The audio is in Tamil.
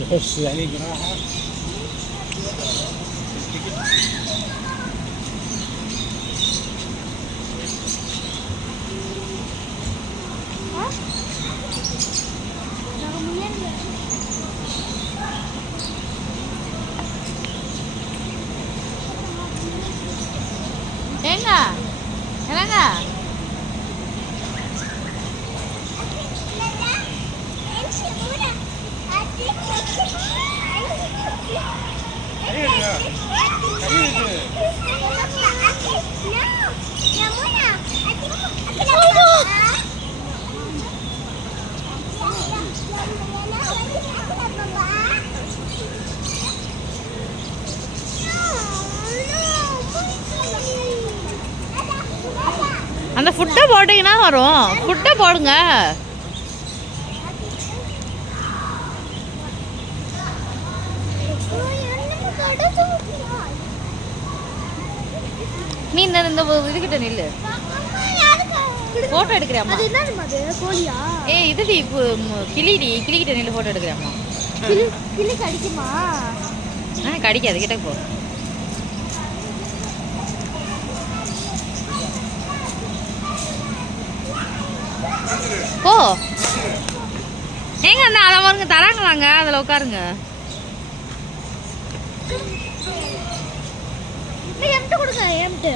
يخش عليه جراحة. ஏங்க என்னங்க அந்த ஃபுட்டை போட்டிங்கன்னா வரும். ஃபுட்டை போடுங்க. நீ இந்த இதுகிட்ட நில்லு. போட்டோ எடுக்கிறேம்மா. ஏ இதுடி கிளிடி கிளிக்கிட்ட நில்லு போட்டோ எடுக்கிறேம்மா. கிளி கடிக்குமா? கடிக்காது, கிட்ட போ. போ ஏங்க அந்த அதை பாருங்க தராங்களாங்க, அதில் உட்காருங்க. எம்ட்டு கொடுங்க, எம்ட்டு